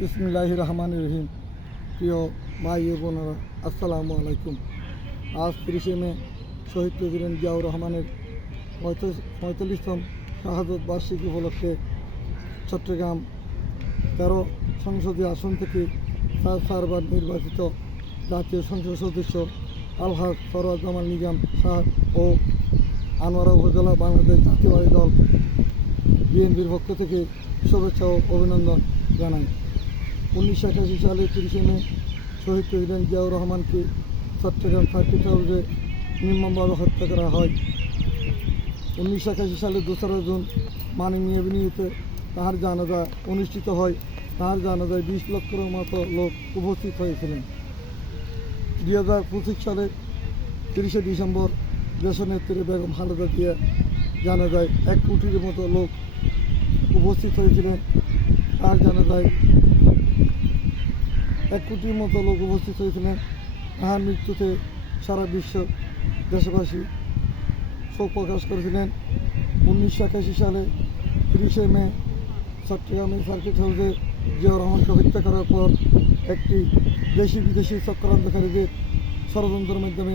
বিসমিল্লাহির রহমানির রহিম। প্রিয় ভাই ও বোনেরা, আসসালামু আলাইকুম। আজ 30শে মে শহীদ প্রেসিডেন্ট জিয়াউর রহমানের 45তম শাহাদত বার্ষিকী উপলক্ষে চট্টগ্রাম 13 সংসদীয় আসন থেকে 4বার নির্বাচিত জাতীয় সংসদ সদস্য আলহাজ সরওয়ার জামাল নিজাম শাহ ও আনোয়ারা উপজেলা বাংলাদেশ জাতীয়তাবাদী দল বিএনপির পক্ষ থেকে শুভেচ্ছা ও অভিনন্দন জানাই। 1981 সালে 30শে মে শহীদ প্রেসিডেন্ট জিয়াউর রহমানকে চট্টগ্রাম সার্কিট হাউসে নির্মমভাবে হত্যা করা হয়। 1981 সালে 2 জুন মাননীয় অভিনীত তাহার জানাজা অনুষ্ঠিত হয়। তাহার জানাজায় 20 লক্ষের মতো লোক উপস্থিত হয়েছিলেন। 2025 সালে 30শে ডিসেম্বর দেশনেত্রী বেগম খালেদা জিয়া জানাজায় 1 কোটির মতো লোক উপস্থিত হয়েছিলেন। তার জানাজায় 1 কোটির মতো লোক উপস্থিত হয়েছিলেন। তাহার মৃত্যুতে সারা বিশ্ব দেশবাসী শোক প্রকাশ করেছিলেন। 1981 সালে 30শে মে চট্টগ্রামের সার্কিট হাউসে জিয়াউর রহমানকে হত্যা করার পর একটি দেশি বিদেশি চক্রান্তকারীদের ষড়যন্ত্রের মাধ্যমে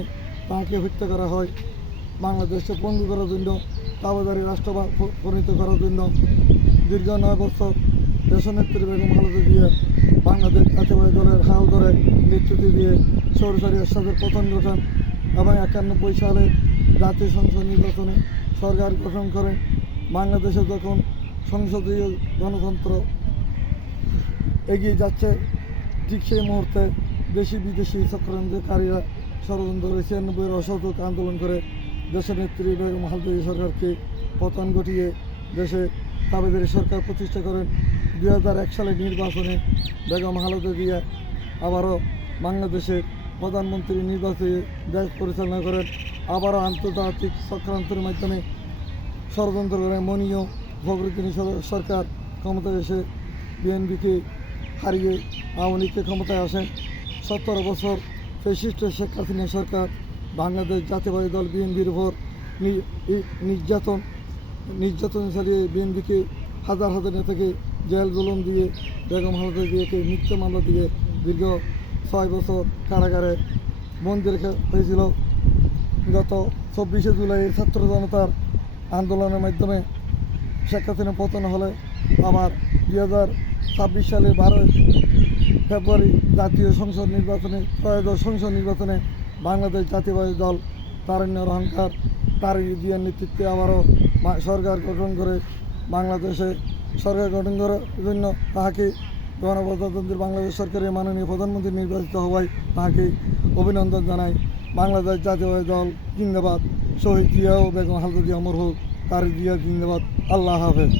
তাঁকে হত্যা করা হয়। বাংলাদেশকে পঙ্গু করার জন্য, তাবেদারি রাষ্ট্র পরিণত করার জন্য দীর্ঘ 9 বছর দেশনেত্রী বেগম খালেদা জিয়া বাংলাদেশ জাতীয়তাবাদী দলের হাল ধরে নেতৃত্ব দিয়ে সরকারি এরশাদের পতন ঘটান এবং 91 সালে জাতীয় সংসদ নির্বাচনে সরকার গঠন করেন। বাংলাদেশে যখন সংসদীয় গণতন্ত্র এগিয়ে যাচ্ছে, ঠিক সেই মুহূর্তে দেশি বিদেশি চক্রান্তকারীরা ষড়যন্ত্র করে 96 অসহযোগ আন্দোলন করে দেশনেত্রী বেগম খালেদা জিয়া সরকারকে পতন ঘটিয়ে দেশে তাবেদারি সরকার প্রতিষ্ঠা করেন। 2001 সালের নির্বাচনে বেগম খালেদা জিয়া আবারও বাংলাদেশের প্রধানমন্ত্রী নির্বাচনে দেশ পরিচালনা করেন। আবারও আন্তর্জাতিক চক্রান্তের মাধ্যমে ষড়যন্ত্র করে মনীয় ফখরুদ্দিন সরকার ক্ষমতায় এসে বিএনপিকে হারিয়ে আওয়ামী লীগকে ক্ষমতায় আসেন। 17 বছর ফ্যাসিস্ট শেখ হাসিনা সরকার বাংলাদেশ জাতীয়তাবাদী দল বিএনপির উপর নির্যাতন চালিয়ে বিএনপিকে হাজার হাজার নেতাকে জেল জুলুম দিয়ে বেগম খালেদা জিয়াকে মিথ্যা মামলা দিয়ে দীর্ঘ 6 বছর কারাগারে বন্দী রেখে হয়েছিল। গত 24শে জুলাই ছাত্র জনতার আন্দোলনের মাধ্যমে শেখ হাসিনা পতন হলে আবার 2026 সালের 12 ফেব্রুয়ারি জাতীয় সংসদ নির্বাচনে ত্রয়োদশ সংসদ নির্বাচনে বাংলাদেশ জাতীয়তাবাদী দল তারুণ্যের অহংকার তারেক জিয়ার নেতৃত্বে আবারও সরকার গঠন করে বাংলাদেশে সরকার গঠন করার জন্য তাহাকে গণপ্রজাতন্ত্রী বাংলাদেশ সরকারের মাননীয় প্রধানমন্ত্রী নির্বাচিত হওয়ায় তাহাকে অভিনন্দন জানাই। বাংলাদেশ জাতীয়তাবাদী দল জিন্দাবাদ। শহীদ জিয়া ও বেগম খালেদা জিয়া অমর হোক। তারেক জিয়া জিন্দাবাদ। আল্লাহ হাফেজ।